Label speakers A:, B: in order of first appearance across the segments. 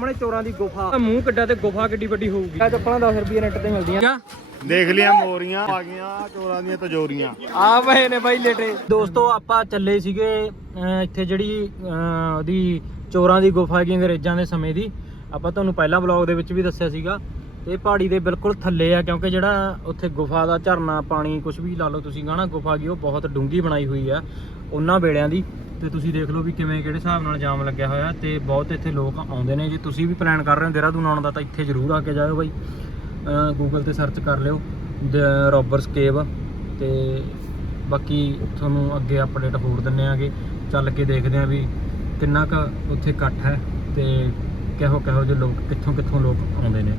A: ਸਾਹਮਣੇ ਚੋਰਾਂ ਦੀ ਗੁਫਾ। ਮੂੰਹ ਕਿੱਡਾ ਤੇ ਗੁਫਾ ਕਿੱਡੀ ਵੱਡੀ ਹੋਊਗੀ। ਇਹ ਚੱਪਲਾਂ 10 ਰੁਪਏ ਨੈਟ ਤੇ ਮਿਲਦੀਆਂ।
B: ਦੇਖ ਲਿਆ ਮੋਰੀਆਂ ਆ ਗਈਆਂ ਚੋਰਾਂ ਦੀਆਂ ਤਜੋਰੀਆਂ।
A: ਆ ਪਏ ਨੇ ਬਾਈ ਲੇਟੇ। ਦੋਸਤੋ ਆਪਾਂ ਚੱਲੇ ਸੀਗੇ ਇੱਥੇ ਜਿਹੜੀ ਉਹਦੀ ਚੋਰਾਂ ਦੀ ਗੁਫਾ ਹੈਗੀ ਅੰਗਰੇਜ਼ਾਂ ਦੇ ਸਮੇਂ ਦੀ। ਆਪਾਂ ਤੁਹਾਨੂੰ ਪਹਿਲਾਂ ਵਲੌਗ ਦੇ ਵਿੱਚ ਵੀ ਦੱਸਿਆ ਸੀਗਾ। ਤੇ ਪਹਾੜੀ ਦੇ ਬਿਲਕੁਲ ਥੱਲੇ ਆ, ਕਿਉਂਕਿ ਜਿਹੜਾ ਉੱਥੇ ਗੁਫਾ ਦਾ ਝਰਨਾ, ਪਾਣੀ ਕੁਝ ਵੀ ਲਾ ਲਓ, ਤੁਸੀਂ ਗਾਣਾ ਗੁਫਾ ਕੀ ਉਹ ਬਹੁਤ ਡੂੰਗੀ ਬਣਾਈ ਹੋਈ ਆ ਉਹਨਾਂ ਵੇਲਿਆਂ ਦੀ। ਤੇ ਤੁਸੀਂ ਦੇਖ ਲਓ ਵੀ ਕਿਵੇਂ, ਕਿਹੜੇ ਹਿਸਾਬ ਨਾਲ ਜਾਮ ਲੱਗਿਆ ਹੋਇਆ, ਤੇ ਬਹੁਤ ਇੱਥੇ ਲੋਕ ਆਉਂਦੇ ਨੇ। ਜੇ ਤੁਸੀਂ ਵੀ ਪਲਾਨ ਕਰ ਰਹੇ ਹੋ ਦੇਹਰਾਦੂਨ ਆਉਣ ਦਾ, ਤਾਂ ਇੱਥੇ ਜ਼ਰੂਰ ਆ ਕੇ ਜਾਇਓ ਬਾਈ। ਗੂਗਲ ਤੇ ਸਰਚ ਕਰ ਲਿਓ ਰੋਬਰਸ ਕੇਵ ਤੇ ਬਾਕੀ ਤੁਹਾਨੂੰ ਅੱਗੇ ਅਪਡੇਟ ਹੋਰ ਦਿੰਨੇ ਆਗੇ। ਚੱਲ ਕੇ ਦੇਖਦੇ ਆਂ ਵੀ ਕਿੰਨਾ ਕੁ ਉੱਥੇ ਇਕੱਠ ਹੈ, ਤੇ ਕਿਹੋ ਕਿਹੋ ਜਿਹੇ ਲੋਕ ਕਿੱਥੋਂ ਕਿੱਥੋਂ ਲੋਕ ਆਉਂਦੇ ਨੇ।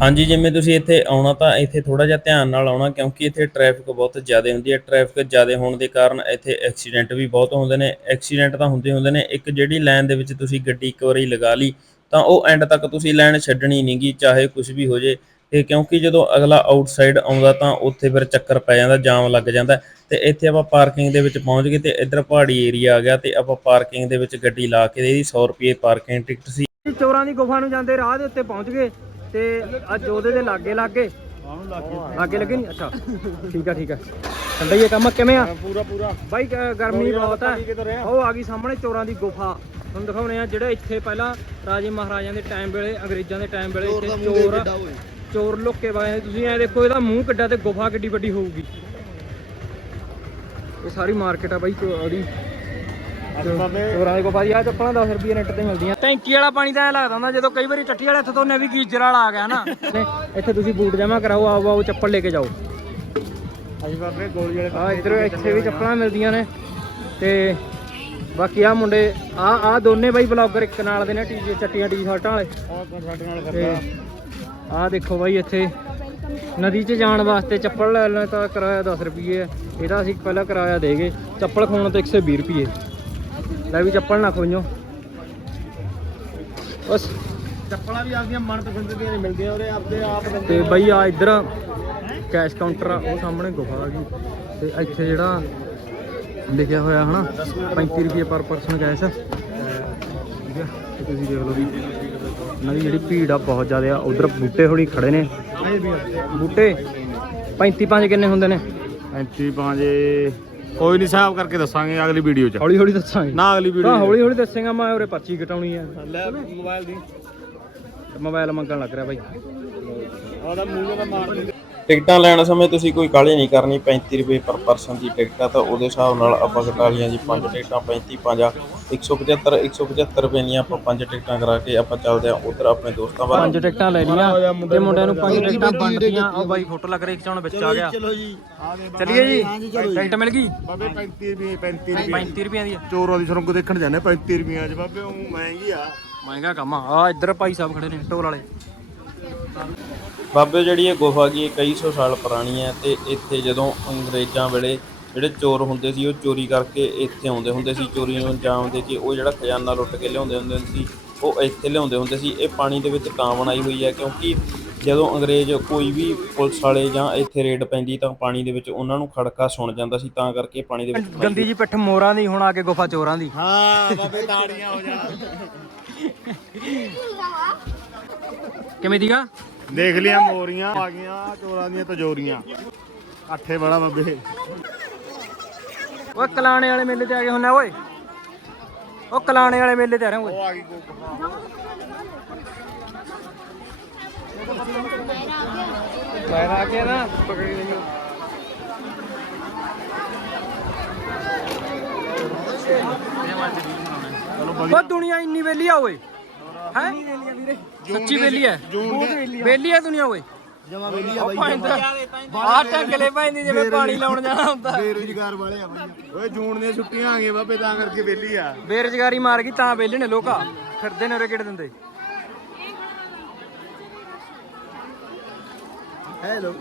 C: ਹਾਂਜੀ, ਜਿਵੇਂ ਤੁਸੀਂ ਇੱਥੇ ਆਉਣਾ ਤਾਂ ਇੱਥੇ ਥੋੜਾ ਜਿਹਾ ਧਿਆਨ ਨਾਲ ਆਉਣਾ ਕਿਉਂਕਿ ਇੱਥੇ ਟ੍ਰੈਫਿਕ ਬਹੁਤ ਜ਼ਿਆਦਾ ਹੁੰਦੀ ਹੈ। ਟ੍ਰੈਫਿਕ ਜ਼ਿਆਦਾ ਹੋਣ ਦੇ ਕਾਰਨ ਇੱਥੇ ਐਕਸੀਡੈਂਟ ਵੀ ਬਹੁਤ ਹੁੰਦੇ ਨੇ। ਐਕਸੀਡੈਂਟ ਤਾਂ ਹੁੰਦੇ ਹੁੰਦੇ ਨੇ। ਇੱਕ ਜਿਹੜੀ ਲਾਈਨ ਦੇ ਵਿੱਚ ਤੁਸੀਂ ਗੱਡੀ ਇੱਕ ਵਾਰੀ ਲਗਾ ਲਈ ਤਾਂ ਉਹ ਐਂਡ ਤੱਕ ਤੁਸੀਂ ਲਾਈਨ ਛੱਡਣੀ ਨਹੀਂਗੀ ਚਾਹੇ ਕੁਝ ਵੀ ਹੋ ਜੇ। ਤੇ ਕਿਉਂਕਿ ਜਦੋਂ ਅਗਲਾ ਆਊਟਸਾਈਡ ਆਉਂਦਾ ਤਾਂ ਉੱਥੇ ਫਿਰ ਚੱਕਰ ਪੈ ਜਾਂਦਾ, ਜਾਮ ਲੱਗ ਜਾਂਦਾ। ਤੇ ਇੱਥੇ ਆਪਾਂ ਪਾਰਕਿੰਗ ਦੇ ਵਿੱਚ ਪਹੁੰਚ ਗਏ ਤੇ ਇੱਧਰ ਪਹਾੜੀ ਏਰੀਆ ਆ ਗਿਆ ਤੇ ਆਪਾਂ ਪਾਰਕਿੰਗ ਦੇ ਵਿੱਚ ਗੱਡੀ ਲਾ ਕੇ ਇਹਦੀ 100 ਰੁਪਏ ਪਾਰਕਿੰਗ ਟਿਕਟ ਸੀ।
A: ਚੋਰਾਂ ਦੀ ਗੁਫਾ ਨੂੰ ਜਾਂਦੇ ਰਾਹ ਦੇ ਉੱਤੇ ਪਹੁੰਚ ਗਏ। ਤੇ ਅੱਜ ਉਹਦੇ ਦੇ ਲਾਗੇ ਲਾਗੇ। ਲਾਗੇ ਲੱਗੇ ਨਹੀਂ? ਅੱਛਾ। ਠੀਕ ਆ ਠੀਕ ਆ। ਠੰਡਾ ਹੀ ਕੰਮ ਕਿਵੇਂ ਆ?
B: ਪੂਰਾ ਪੂਰਾ।
A: ਬਾਈ ਗ- ਗਰਮੀ ਬਹੁਤ ਆ। ਉਹ ਆ ਗਈ ਸਾਹਮਣੇ ਚੋਰਾਂ ਦੀ ਗੁਫਾ। ਤੁਹਾਨੂੰ ਦਿਖਾਉਣੇ ਆ ਜਿਹੜੇ ਇੱਥੇ ਪਹਿਲਾਂ ਰਾਜੇ ਮਹਾਰਾਜਿਆਂ ਦੇ ਟਾਈਮ ਵੇਲੇ ਅੰਗਰੇਜ਼ਾਂ ਦੇ ਟਾਈਮ ਵੇਲੇ ਇੱਥੇ ਚੋਰ ਚੋਰ ਲੁੱਕੇ ਪਾਏ ਤੁਸੀਂ ਐ ਦੇਖੋ ਇਹਦਾ ਮੂੰਹ ਕਿੱਡਾ ਤੇ ਗੁਫਾ ਕਿੱਡੀ ਵੱਡੀ ਹੋਊਗੀ। ਇਹ ਸਾਰੀ ਮਾਰਕੀਟ ਆ ਬਾਈ ਚੋ- ਉਹਦੀ। ਚੋਰਾਂ ਦੀ ਗੁਫਾ ਦੀ ਆ ਚੱਪਲਾਂ 10 ਰੁਪਏ ਨੈਟ ਤੇ ਮਿਲਦੀਆਂ। ਟੈਂਕੀ ਵਾਲਾ ਪਾਣੀ ਤਾਂ ਐ ਲੱਗਦਾ ਹੁੰਦਾ ਜਦੋਂ ਕਈ ਵਾਰੀ ਟੱਟੀ ਵਾਲੇ ਇੱਥੇ ਤੋਂ ਨਵੀਂ ਗੀਜਰ ਵਾਲਾ ਆ ਗਿਆ ਨਾ। ਤੇ ਇੱਥੇ ਤੁਸੀਂ ਬੂਟ ਜਮਾ ਕਰਾਓ ਆਓ ਆਓ ਚੱਪਲ ਲੈ ਕੇ ਜਾਓ।
B: ਅਸੀਂ ਬਾਬੇ ਗੋਲੀ ਵਾਲੇ
A: ਆ ਇੱਧਰ ਇੱਥੇ ਵੀ ਚੱਪਲਾਂ ਮਿਲਦੀਆਂ ਨੇ। ਤੇ ਬਾਕੀ ਆ ਮੁੰਡੇ ਆ ਆ ਦੋਨੇ ਬਾਈ ਬਲੌਗਰ ਇੱਕ ਨਾਲ ਦੇ ਨੇ ਟੀ ਚੱਟੀਆਂ ਟੀ-ਸ਼ਰਟਾਂ ਵਾਲੇ।
B: ਆਹ ਸਾਡੇ ਨਾਲ
A: ਤੇ ਆ ਦੇਖੋ ਬਾਈ ਇੱਥੇ ਨਦੀ 'ਚ ਜਾਣ ਵਾਸਤੇ ਚੱਪਲ ਲੈ ਲੈਣਾ ਤਾਂ ਕਿਰਾਇਆ 10 ਰੁਪਏ ਹੈ ਇਹਦਾ ਅਸੀਂ ਪਹਿਲਾਂ ਕਿਰਾਇਆ ਦੇ ਗਏ ਚੱਪਲ ਖੋਣ ਤੇ 120 ਰੁਪਏ ਲੈ ਵੀ ਚੱਪਲ ਨਾ ਖੋਈਓ। ਬਸ।
B: ਚੱਪਲਾਂ ਵੀ ਆਪਦੀਆਂ ਮਨਪਸੰਦ ਦੀਆਂ ਨਹੀਂ ਮਿਲਦੀਆਂ ਉਹਦੇ ਆਪਦੇ ਆਪ ਬੰਦੇ
A: ਤੇ ਬਈ ਆ ਇੱਧਰ ਕੈਸ਼ ਕਾਊਂਟਰ ਆ ਉਹ ਸਾਹਮਣੇ ਗੁਫਾ ਆ ਗਈ। ਤੇ ਇੱਥੇ ਜਿਹੜਾ ਲਿਖਿਆ ਹੋਇਆ ਹਨਾ 35 ਰੁਪਏ ਪਰ ਪਰਸਨ ਕੈਸ਼। ਠੀਕ ਹੈ ਤੇ ਤੁਸੀਂ ਦੇਖ ਲਓ ਵੀ ਇਹਨਾਂ ਦੀ ਜਿਹੜੀ ਭੀੜ ਆ ਬਹੁਤ ਜ਼ਿਆਦਾ ਆ ਉਧਰ ਬੂਟੇ ਹੋਣੀ ਖੜੇ ਨੇ। ਬੂਟੇ? 35 ਪੰਜ ਕਿੰਨੇ ਹੁੰਦੇ ਨੇ?
B: 35 ਪਾਂਜੇ ਕੋਈ ਨਹੀਂ ਹਿਸਾਬ ਕਰਕੇ ਦੱਸਾਂਗੇ ਅਗਲੀ ਵੀਡੀਓ 'ਚ।
A: ਹੌਲੀ ਹੌਲੀ ਦੱਸਾਂਗੇ।
B: ਨਾ ਅਗਲੀ
A: ਤਾਂ
B: ਵੀਡੀਓ
A: ਹੌਲੀ ਹੌਲੀ ਦੱਸੇਗਾ ਮੈਂ ਉਰੇ ਪਰਚੀ ਕਟਾਉਣੀ ਆ।
B: ਲੈ ਮੋਬਾਈਲ ਦੀ।
A: ਮੋਬਾਈਲ ਮੰਗਣ ਲੱਗ ਰਿਹਾ ਬਾਈ।
B: ਉਹਦਾ ਮੂੰਹ ਦਾ ਮਾਰ ਦੇ
C: ਟਿਕਟਾਂ ਲੈਣ ਸਮੇਂ ਤੁਸੀਂ ਕੋਈ ਕਾਹਲੀ ਨਹੀਂ ਕਰਨੀ 35 ਰੁਪਏ ਪਰ ਪਰਸਨ ਦੀ ਟਿਕਟ ਆ ਤਾਂ ਉਹਦੇ ਹਿਸਾਬ ਨਾਲ ਆਪਾਂ ਕਟਾ ਲਈਆਂ ਜੀ ਪੰਜ ਟਿਕਟਾਂ 35 ਪੰਜਾ 175 175 ਰੁਪਏ ਦੀਆਂ ਆਪਾਂ ਪੰਜ ਟਿਕਟਾਂ ਕਰਾ ਕੇ ਆਪਾਂ ਚੱਲਦੇ ਆ ਉਧਰ ਆਪਣੇ ਦੋਸਤਾਂ ਵੱਲ।
A: ਪੰਜ ਟਿਕਟਾਂ ਲੈ ਲਈਆਂ ਤੇ ਮੁੰਡਿਆਂ ਨੂੰ ਪੰਜ ਟਿਕਟਾਂ ਵੰਡਤੀਆਂ ਉਹ ਬਾਈ ਫੋਟੋ ਲੱਗ ਰਹੀ ਖਿਚਾਉਣ ਵਿੱਚ ਆ ਗਿਆ।
B: ਚਲੋ ਜੀ।
A: ਚਲਿਏ ਜੀ? ਟਿਕਟ ਮਿਲ ਗਈ?
B: ਬਾਬੇ 35 ਰੁਪਏ 35 ਰੁਪਏ।
A: 35 ਰੁਪਈਆਂ ਦੀ।
B: ਚੋਰਾਂ ਦੀ ਸੁਰੰਗ ਦੇਖਣ ਜਾਂਦੇ 35 ਰੁਪਈਆਂ 'ਚ। ਬਾਬੇ ਉਹ ਮਹਿੰਗੀ ਆ।
A: ਮਹਿੰਗਾ ਕੰਮ ਆ। ਆ ਇੱਧਰ ਭਾਈ ਸਾਹਿਬ ਖੜੇ ਨੇ ਟੋਲ ਵਾਲੇ।
C: ਬਾਬੇ ਜਿਹੜੀ ਇਹ ਗੁਫਾ ਕੀ ਕਈ ਸੌ ਸਾਲ ਪੁਰਾਣੀ ਹੈ ਤੇ ਇੱਥੇ ਜਦੋਂ ਅੰਗਰੇਜ਼ਾਂ ਵੇਲੇ ਜਿਹੜੇ ਚੋਰ ਹੁੰਦੇ ਸੀ ਉਹ ਚੋਰੀ ਕਰਕੇ ਇੱਥੇ ਆਉਂਦੇ ਹੁੰਦੇ ਸੀ। ਚੋਰੀ ਨੂੰ ਅੰਜਾਮ ਦੇ ਕੇ ਉਹ ਜਿਹੜਾ ਖਜ਼ਾਨਾ ਲੁੱਟ ਕੇ ਲਿਆਉਂਦੇ ਹੁੰਦੇ ਸੀ ਉਹ ਇੱਥੇ ਲਿਆਉਂਦੇ ਹੁੰਦੇ ਸੀ। ਇਹ ਪਾਣੀ ਦੇ ਵਿੱਚ ਤਾਂ ਬਣਾਈ ਹੋਈ ਹੈ ਕਿਉਂਕਿ ਜਦੋਂ ਅੰਗਰੇਜ਼ ਕੋਈ ਵੀ ਪੁਲਿਸ ਵਾਲੇ ਜਾਂ ਇੱਥੇ ਰੇਡ ਪੈਂਦੀ ਤਾਂ ਪਾਣੀ ਦੇ ਵਿੱਚ ਉਹਨਾਂ ਨੂੰ ਖੜਕਾ ਸੁਣ ਜਾਂਦਾ ਸੀ ਤਾਂ ਕਰਕੇ ਪਾਣੀ ਦੇ ਵਿੱਚ
A: ਗੰਦੀ ਜੀ ਪਿੱਠ ਮੋਰਾਂ ਦੀ ਹੁਣ ਆ ਕੇ ਗੁਫਾ ਚੋਰਾਂ ਦੀ।
B: ਹਾਂ ਬਾਬੇ ਤਾੜੀਆਂ ਹੋ ਜਾਣ।
A: ਕਿਵੇਂ ਦੀਗਾ?
B: ਦੇਖ ਲਿਆ ਮੋਰੀਆਂ ਆ ਗਈਆਂ ਚੋਰਾਂ ਦੀਆਂ ਤਜੋਰੀਆਂ। ਅੱਠੇ ਬੜਾ ਬਾਬੇ।
A: ਓਏ ਕਲਾਣੇ ਵਾਲੇ ਮੇਲੇ ਤੇ ਆ ਗਏ ਹੁੰਨੇ ਓਏ। ਉਹ ਕਲਾਣੇ ਵਾਲੇ ਮੇਲੇ ਤੇ ਆ ਰਹੇ ਓਏ।
B: ਉਹ ਆ ਗਈ
A: ਮੈਂ ਆ ਕੇ ਨਾ ਪਕੜੀ ਨਹੀਂ ਉਹ ਦੁਨੀਆ ਇੰਨੀ ਵੇਲੀ ਆ ਓਏ। ਹੈ? ਸੱਚੀ ਵੇਲੀ ਹੈ? ਵੇਲੀ ਹੈ ਦੁਨੀਆ ਓਏ। ਜਮਾ ਵੇਲੀ ਆ ਬਾਈ ਆ ਟੰਗਲੇ ਪੈਂਦੀ ਜਿਵੇਂ ਪਾਣੀ ਲਾਉਣ ਜਾਣਾ ਹੁੰਦਾ।
B: ਬੇਰੁਜ਼ਗਾਰ ਵਾਲੇ ਆ ਬਾਈ। ਓਏ ਜੂਨ ਦੀਆਂ ਛੁੱਟੀਆਂ ਆ ਗਈਆਂ ਬਾਬੇ ਤਾਂ ਕਰਕੇ ਵਿਹਲੀ ਆ।
A: ਬੇਰੁਜ਼ਗਾਰੀ ਮਾਰ ਗਈ ਤਾਂ ਵੇਲੇ ਨੇ ਲੋਕਾ। ਫਿਰਦੇ ਨੇ ਕਿਹੜੇ ਦਿੰਦੇ
B: ਹੈਲੋ।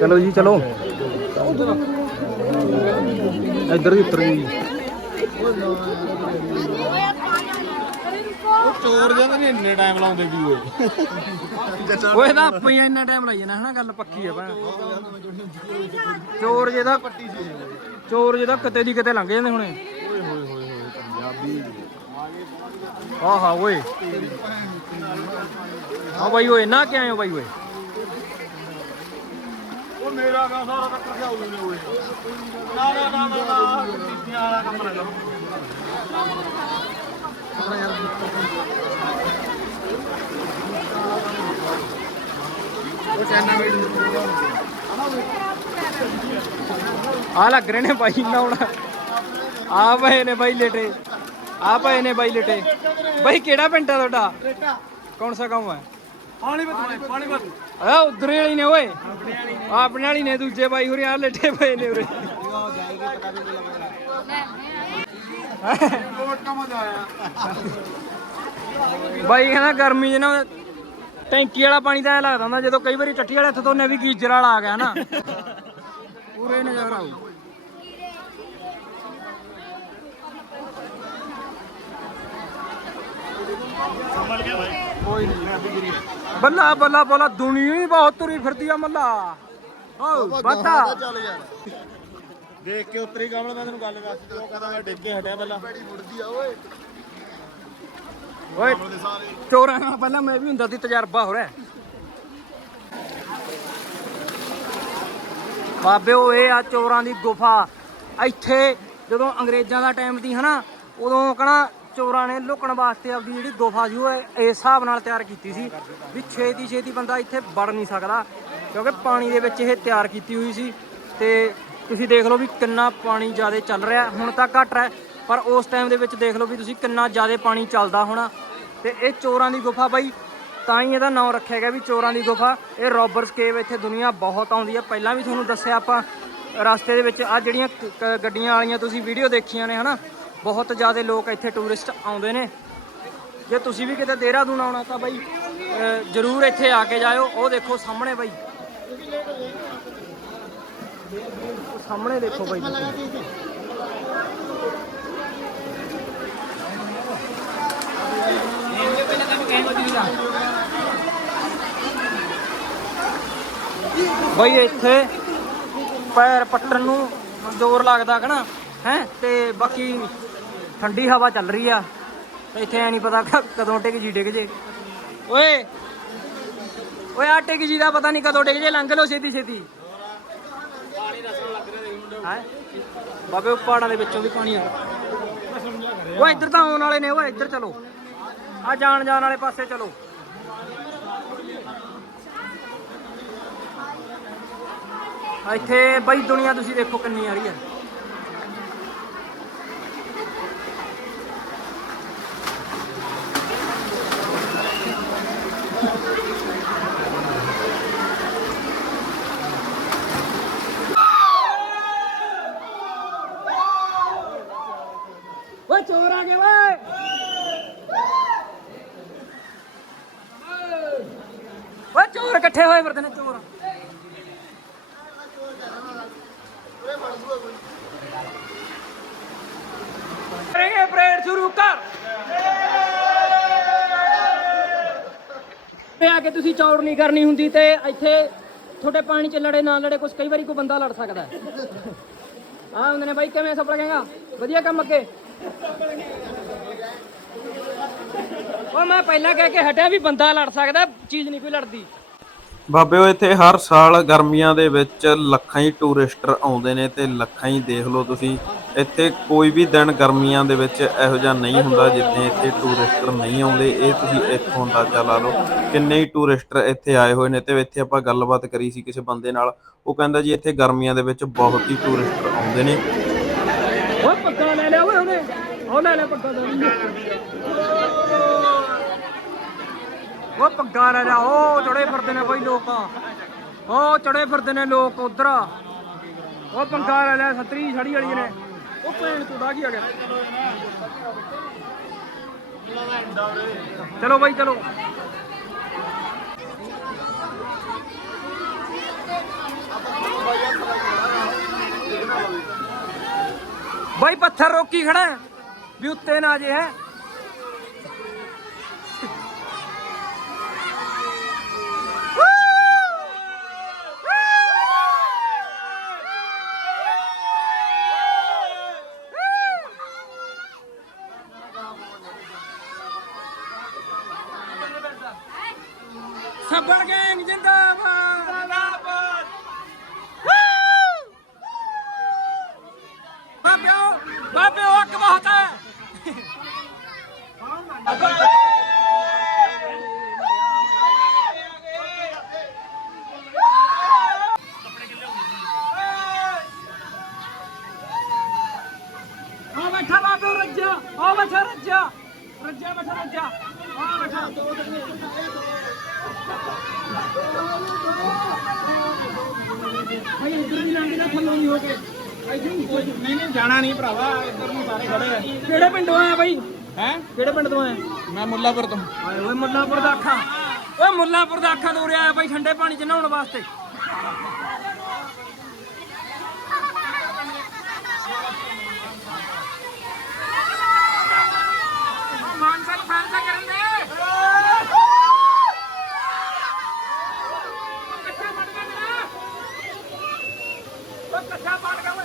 A: ਚਲੋ ਜੀ ਚਲੋ। ਇੱਧਰ ਦੀ ਉੱਤਰ ਜੀ
B: ਚੋਰ ਜਾਂਦੇ ਨੇ ਇੰਨੇ ਟਾਈਮ ਲਾਉਂਦੇ ਵੀ ਓਏ
A: ਓਏ ਤਾਂ ਆਪੇ ਹੀ ਇੰਨਾ ਟਾਈਮ ਲਾਈ ਜਾਣਾ ਹਨਾ ਗੱਲ ਪੱਕੀ ਆ ਭੈਣ। ਚੋਰ ਜੇ ਦਾ ਚੋਰ ਜਿਹਦਾ ਕਿਤੇ ਦੀ ਕਿਤੇ ਲੰਘ ਜਾਂਦੇ ਹੁਣੇ।
B: ਓਏ ਹੋਏ ਹੋਏ ਹੋਏ ਪੰਜਾਬੀ
A: ਹਾਂ ਹਾਂ ਓਏ। ਹਾਂ ਬਾਈ ਓਏ ਨਾ ਕਿ ਹੋ ਬਾਈ ਓਏ?
B: ਉਹ ਮੇਰਾ ਕਾ ਸਾਰਾ ਟੱਕਰ ਗਿਆ ਉਹਨੇ ਓਏ ਨਾ ਨਾ ਨਾ ਨਾ ਨਾ ਟੀਚੀਆਂ ਵਾਲਾ ਕੰਮ ਨਾ ਕਰੋ। ਉਹ ਚੈਨਲ ਵਿੱਚ
A: ਆ ਲੱਗ ਰਹੇ ਨੇ ਬਾਈ ਨਾ ਹੁਣ। ਆ ਪਏ ਨੇ ਬਾਈ ਲੇਟੇ। ਆ ਪਏ ਨੇ ਬਾਈ ਲੇਟੇ। ਬਾਈ ਕਿਹੜਾ ਪਿੰਡ ਆ ਤੁਹਾਡਾ? ਕੌਣ ਸਾ ਗਾਉਂ ਹੈ? ਆ ਉਧਰੇ ਵਾਲੀ ਨੇ ਓਏ। ਆਪਣੇ ਵਾਲੀ ਨੇ ਦੂਜੇ ਬਾਈ ਹੋਰੇ ਆ ਲੇਟੇ ਪਏ ਨੇ ਉਰੇ। ਬਾਈ ਕਹਿੰਦਾ ਗਰਮੀ 'ਚ ਨਾ ਟੈਂਕੀ ਵਾਲਾ ਪਾਣੀ ਤਾਂ ਐ ਲੱਗਦਾ ਹੁੰਦਾ ਜਦੋਂ ਕਈ ਵਾਰੀ ਟੱਟੀ ਵਾਲੇ ਹੱਥ ਤੋਂ ਨੇ ਵੀ ਗੀਜਰ ਵਾਲਾ ਆ ਗਿਆ ਨਾ ਪੂਰੇ ਨਜ਼ਾਰਾ ਆਊ।
B: ਸੰਭਲ ਗਿਆ ਭਾਈ ਕੋਈ ਨਹੀਂ ਮੈਂ ਵੀ ਗਿਰੀ
A: ਬੱਲਾ ਬੱਲਾ ਬੱਲਾ ਦੁਨੀਆ ਹੀ ਬਹੁਤ ਤੁਰੀ ਫਿਰਦੀ ਆ ਮੱਲਾ। ਓ ਬੱਤਾ।
B: ਚੱਲ ਯਾਰ। ਦੇਖ ਕੇ ਉਤਰੀ ਕਮਲ ਮੈਂ ਤੈਨੂੰ ਗੱਲ ਦੱਸਦੀ ਉਹ ਕਹਿੰਦਾ ਮੈਂ ਡਿੱਗ ਕੇ ਹਟਿਆ ਪਹਿਲਾਂ। ਬੜੀ ਮੁੜਦੀ ਆ ਓਏ।
A: ਓਏ ਚੋਰਾਂ ਨਾਲ ਪਹਿਲਾਂ ਮੈਂ ਵੀ ਹੁੰਦਾ ਸੀ ਤਜਰਬਾ ਹੋ ਰਿਹਾ। ਬਾਬੇ ਓਏ ਆ ਚੋਰਾਂ ਦੀ ਗੁਫਾ। ਇੱਥੇ ਜਦੋਂ ਅੰਗਰੇਜ਼ਾਂ ਦਾ ਟਾਈਮ ਸੀ ਹਨਾ ਉਦੋਂ ਕਹਣਾ ਚੋਰਾਂ ਨੇ ਲੁਕਣ ਵਾਸਤੇ ਆਪਦੀ ਜਿਹੜੀ ਗੁਫਾ ਸੀ ਉਹ ਇਸ ਹਿਸਾਬ ਨਾਲ ਤਿਆਰ ਕੀਤੀ ਸੀ ਵੀ ਛੇਤੀ ਛੇਤੀ ਬੰਦਾ ਇੱਥੇ ਵੜ ਨਹੀਂ ਸਕਦਾ, ਕਿਉਂਕਿ ਪਾਣੀ ਦੇ ਵਿੱਚ ਇਹ ਤਿਆਰ ਕੀਤੀ ਹੋਈ ਸੀ। ਤੇ ਤੁਸੀਂ ਦੇਖ ਲਓ ਵੀ ਕਿੰਨਾ ਪਾਣੀ ਜ਼ਿਆਦਾ ਚੱਲ ਰਿਹਾ, ਹੁਣ ਤਾਂ ਘਟ ਰਿਹਾ ਪਰ ਉਸ ਟਾਈਮ ਦੇ ਵਿੱਚ ਦੇਖ ਲਓ ਵੀ ਤੁਸੀਂ ਕਿੰਨਾ ਜ਼ਿਆਦਾ ਪਾਣੀ ਚੱਲਦਾ ਹੋਣਾ। ਤੇ ਇਹ ਚੋਰਾਂ ਦੀ ਗੁਫਾ ਬਾਈ, ਤਾਂ ਹੀ ਇਹਦਾ ਨਾਮ ਰੱਖਿਆ ਗਿਆ ਵੀ ਚੋਰਾਂ ਦੀ ਗੁਫਾ। ਇਹ ਰੋਬਰਸ ਕੇਵ ਇੱਥੇ ਦੁਨੀਆ ਬਹੁਤ ਆਉਂਦੀ ਹੈ। ਪਹਿਲਾਂ ਵੀ ਤੁਹਾਨੂੰ ਦੱਸਿਆ ਆਪਾਂ, ਰਸਤੇ ਦੇ ਵਿੱਚ ਆ ਜਿਹੜੀਆਂ ਗੱਡੀਆਂ ਵਾਲੀਆਂ ਤੁਸੀਂ ਵੀਡੀਓ ਦੇਖੀਆਂ ਨੇ, ਹਨਾ? ਬਹੁਤ ਜ਼ਿਆਦਾ ਲੋਕ ਇੱਥੇ ਟੂਰਿਸਟ ਆਉਂਦੇ ਨੇ। ਜੇ ਤੁਸੀਂ ਵੀ ਕਿਤੇ ਦੇਹਰਾਦੂਨ ਆਉਣਾ ਤਾਂ ਬਾਈ ਜ਼ਰੂਰ ਇੱਥੇ ਆ ਕੇ ਜਾਇਓ। ਉਹ ਦੇਖੋ ਸਾਹਮਣੇ ਬਾਈ। ਸਾਹਮਣੇ ਦੇਖੋ ਬਾਈ ਤੁਸੀਂ। ਬਈ ਇੱਥੇ ਪੈਰ ਪੱਟਣ ਨੂੰ ਜ਼ੋਰ ਲੱਗਦਾ ਕਹਣਾ ਹੈ? ਤੇ ਬਾਕੀ ਠੰਡੀ ਹਵਾ ਚੱਲ ਰਹੀ ਆ ਇੱਥੇ ਐ ਨਹੀਂ ਪਤਾ ਕਦੋਂ ਟਿਕ ਜੀ ਡਿੱਗ ਜੇ। ਓਏ! ਓਏ ਆ ਟਿਕ ਜੀ ਦਾ ਪਤਾ ਨਹੀਂ ਕਦੋਂ ਡਿੱਗ ਜੇ, ਲੰਘ ਲਓ ਛੇਤੀ ਛੇਤੀ। ਬਾਬੇ, ਉਹ ਪਹਾੜਾਂ ਦੇ ਵਿੱਚੋਂ ਵੀ ਪਾਣੀ ਆ। ਓਏ, ਇੱਧਰ ਤਾਂ ਆਉਣ ਵਾਲੇ ਨੇ, ਓਏ, ਇੱਧਰ ਚਲੋ। ਆ ਜਾਣ ਜਾਣ ਵਾਲੇ ਪਾਸੇ ਚਲੋ। ਇੱਥੇ, ਬਈ, ਦੁਨੀਆ ਤੁਸੀਂ ਦੇਖੋ ਕਿੰਨੀ ਆ ਰਹੀ ਹੈ ਓਏ ਚੋਰ ਆ ਗਏ ਓਏ ਓਏ ਚੋਰ ਇਕੱਠੇ ਹੋਏ ਫਿਰਦੇ ਨੇ ਚੋਰ। ਕਰੇਗੇ ਪ੍ਰੇਰ ਸ਼ੁਰੂ ਕਰ। ਤੇ ਆ ਕੇ ਤੁਸੀਂ ਚੌੜ ਨਹੀਂ ਕਰਨੀ ਹੁੰਦੀ ਤੇ ਇੱਥੇ ਤੁਹਾਡੇ ਪਾਣੀ ਚ ਲੜੇ ਨਾ ਲੜੇ ਕੁਝ ਕਈ ਵਾਰੀ ਕੋਈ ਬੰਦਾ ਲੜ ਸਕਦਾ ਆ ਹੁੰਦੇ ਨੇ ਬਾਈ ਕਿਵੇਂ ਸਫਲ ਕਹੇਗਾ ਵਧੀਆ ਕੰਮ ਅੱਗੇ? ਉਹ ਮੈਂ ਪਹਿਲਾਂ ਕਹਿ ਕੇ ਹਟਿਆ ਵੀ ਬੰਦਾ ਲੜ ਸਕਦਾ ਚੀਜ਼ ਨਹੀਂ ਕੋਈ ਲੜਦੀ।
C: ਬਾਬਿਓ ਇੱਥੇ ਹਰ ਸਾਲ ਗਰਮੀਆਂ ਦੇ ਵਿੱਚ ਲੱਖਾਂ ਹੀ ਟੂਰਿਸਟਰ ਆਉਂਦੇ ਨੇ ਤੇ ਲੱਖਾਂ ਹੀ ਦੇਖ ਲਓ ਤੁਸੀਂ, ਇੱਥੇ ਕੋਈ ਵੀ ਦਿਨ ਗਰਮੀਆਂ ਦੇ ਵਿੱਚ ਇਹੋ ਜਿਹਾ ਨਹੀਂ ਹੁੰਦਾ ਜਿੱਥੇ ਇੱਥੇ ਟੂਰਿਸਟਰ ਨਹੀਂ ਆਉਂਦੇ, ਇਹ ਤੁਸੀਂ ਇੱਥੋਂ ਅੰਦਾਜ਼ਾ ਲਾ ਲਓ ਕਿੰਨੇ ਹੀ ਟੂਰਿਸਟਰ ਇੱਥੇ ਆਏ ਹੋਏ ਨੇ ਤੇ ਇੱਥੇ ਆਪਾਂ ਗੱਲਬਾਤ ਕਰੀ ਸੀ ਕਿਸੇ ਬੰਦੇ ਨਾਲ, ਉਹ ਕਹਿੰਦਾ ਜੀ ਇੱਥੇ ਗਰਮੀਆਂ ਦੇ ਵਿੱਚ ਬਹੁਤ ਹੀ ਟੂਰਿਸਟਰ ਆਉਂਦੇ ਨੇ।
A: ਓਏ ਪੱਕਾ ਲੈ ਲਿਆ ਓਏ ਉਹਨੇ ਉਹ ਲੈ ਲਿਆ ਪੱਕਾ ਉਹ ਪੱਗਾ ਲੈ ਲਿਆ, ਉਹ ਚੜੇ ਫਿਰਦੇ ਨੇ ਬਈ ਲੋਕ। ਉਹ ਚੜੇ ਫਿਰਦੇ ਨੇ ਲੋਕ ਉਧਰ। ਉਹ ਪੰਗਾ ਲੈ ਲਿਆ ਛਤਰੀ ਛੜੀ ਵਾਲੀ ਨੇ। ਉਹ ਭੈਣ ਤੋਂ ਕੀ ਆ ਗਿਆ? ਚਲੋ ਬਾਈ ਚਲੋ। ਬਾਈ ਪੱਥਰ ਰੋਕੀ ਖੜਾ ਵੀ ਉੱਤੇ ਨਾ ਜੇ ਹੈ ਖੱਬਲ ਗੈਂਗ ਜਿੰਦਾਬਾਦ ਜਿੰਦਾਬਾਦ ਬਾਬਿਓ ਬਾਬਿਓ ਅੱਗ ਬਹੁਤ ਹੈ ਆ ਬੈਠਾ ਬਾਬਿਓ ਰੱਜਾ ਆ ਬੈਠਾ ਰੱਜਾ ਰੱਜਾ ਬੈਠਾ ਰੱਜਾ ਆ ਬੈਠਾ। ਭਾਈ ਇੱਧਰ ਵੀ ਲੰਘ ਜਾ ਥੱਲੋਂ ਨਹੀਂ ਹੋ ਕੇ।
B: ਨਹੀਂ ਨਹੀਂ ਜਾਣਾ ਨਹੀਂ ਭਰਾਵਾ ਇੱਧਰ ਨੂੰ ਸਾਰੇ ਖੜੇ ਆ।
A: ਕਿਹੜੇ ਪਿੰਡੋਂ ਆਇਆ ਬਾਈ
B: ਹੈ?
A: ਕਿਹੜੇ ਪਿੰਡ ਤੋਂ ਆਇਆ?
B: ਮੈਂ ਮੁੱਲਾਪੁਰ ਤੋਂ।
A: ਆਏ ਓਏ ਮੁੱਲਾਪੁਰ ਦਾ ਅੱਖਾਂ। ਓਏ ਮੁੱਲਾਪੁਰ ਦਾ ਅੱਖਾਂ ਤੋਂ ਆਇਆ ਬਾਈ ਠੰਡੇ ਪਾਣੀ ਚ ਨਹਾਉਣ ਵਾਸਤੇ ਮਾਨਸਾ ਨੂੰ ਫੈਸਲਾ ਕਰਨ ਦੇ ਕੱਚਾ ਪੜ ਗਿਆ।